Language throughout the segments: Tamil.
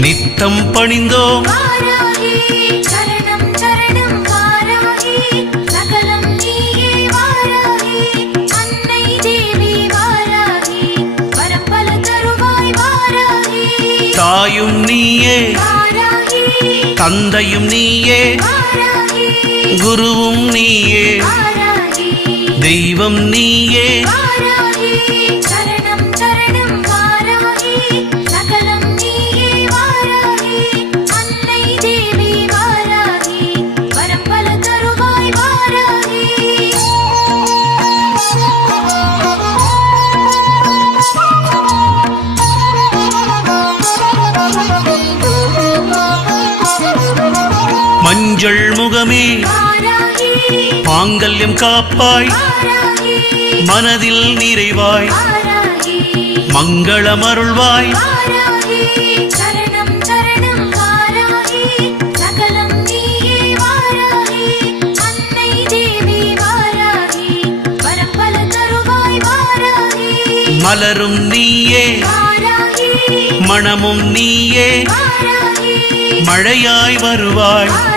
நித்தம் பணிந்தோம். தாயும் நீயே தந்தையும் நீயே குருவும் நீயே தெய்வம் நீயே மாங்கல்யம் காப்பாய். மனதில் நிறைவாய். மங்களமருள்வாய் மலரும் நீயே. மணமும் நீயே. மழையாய் வருவாய்.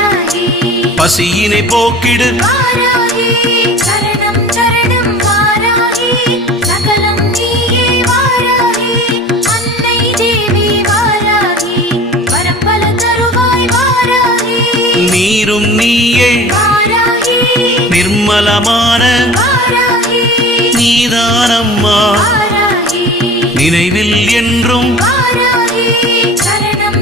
பசியினை போக்கிடு. நீரும் நீயே நிர்மலமான நீதானம்மா. நினைவில் என்றும் சரணம்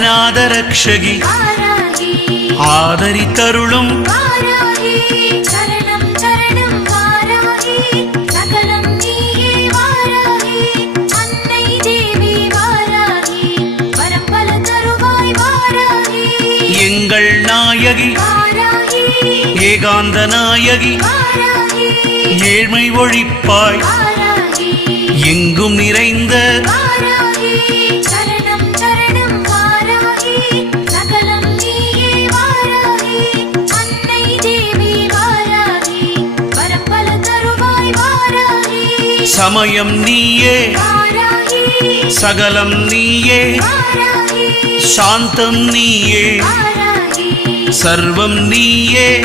അനാഥരക്ഷകി ആദരിത്തരുളും எங்கள் நாயகி. ஏகாந்த நாயகி. ஏழ்மை ஒழிப்பாய். எங்கும் நிறைந்த. சமயம் நீயே. சகலம் நீயே. சாந்தம் நீயே. சர்வம் நீயே.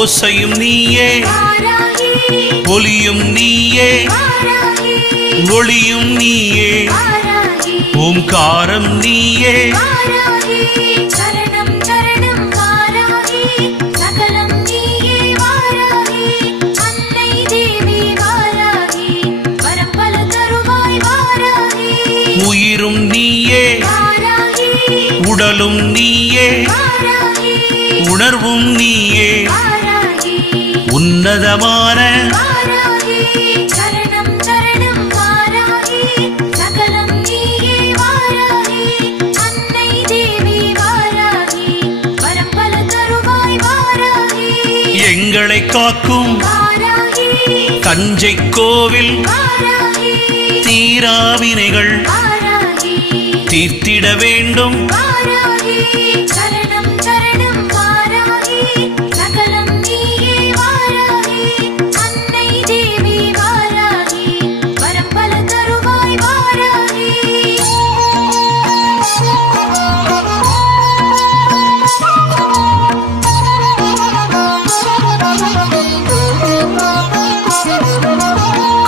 ஓசையும் நீயே. ஒலியும் நீயே. ஒளியும் நீயே. ஓம்காரம் நீயே. உயிரும் நீயே. உடலும் நீயே. உணர்வும் நீயே. உன்னதமான எங்களை காக்கும் தஞ்சை கோவில் தீராவினைகள் தீர்த்திட வேண்டும்.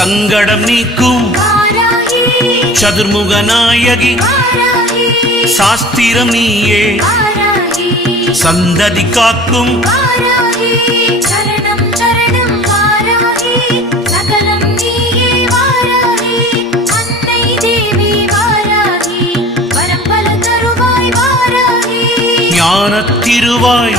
சங்கடம் நீக்கும். சதுர்முக நாயகி. சாஸ்திரம் நீயே. சந்ததி காக்கும். ஞானத்திருவாய்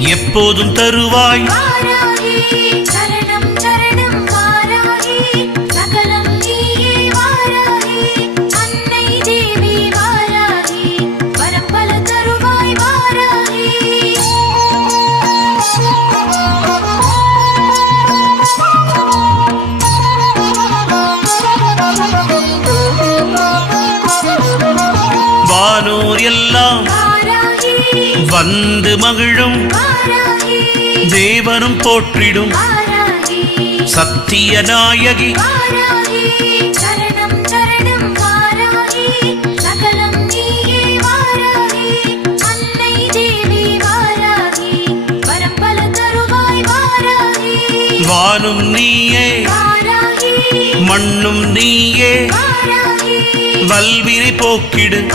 எப்போதும் தருவாய். வானோர் எல்லாம் வந்து மகிழும். தேவரும் போற்றிடும். சத்திய நாயகி. வானும் நீயே. மண்ணும் நீயே. வல்வினை போக்கிடு.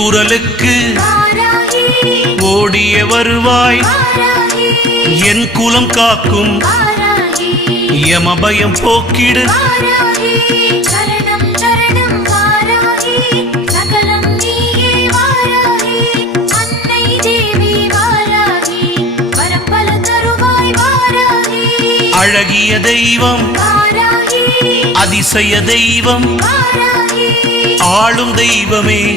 குரலுக்கு ஓடிய வருவாய். என் குலம் காக்கும். யமபயம் போக்கிடு. அழகிய தெய்வம். அதிசய தெய்வம். ஆளும் தெய்வமே.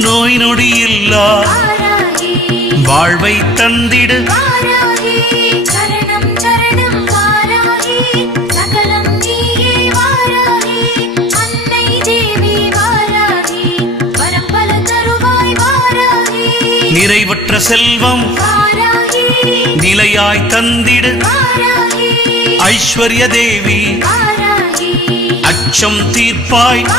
நோய் நொடியில்லா. இல்லா வாழ்வை தந்திடு. நிறைவற்ற செல்வம். நிலையாய் தந்திடு. ஐஸ்வர்ய தேவி. அச்சம் தீர்ப்பாய்.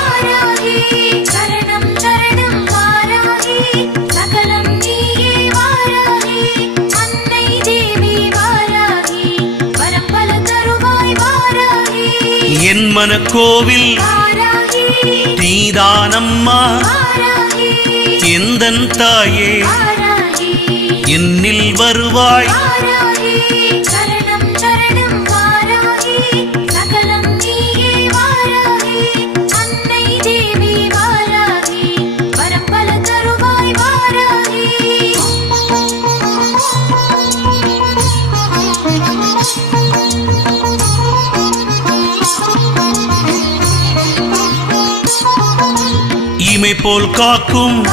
திருமணக்கோவில் நீதானம்மா எந்தன் தாயே. என்னில் வருவாய். போல் காக்கும்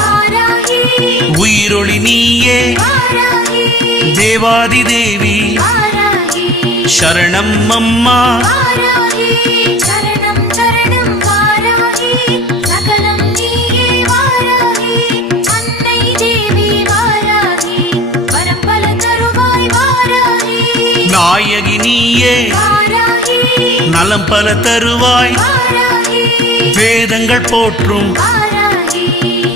உயிரொளி நீயே. தேவாதி தேவி. சரணம் அம்மா. நாயகி நீயே. நலம் பல தருவாய். வேதங்கள் போற்றும்.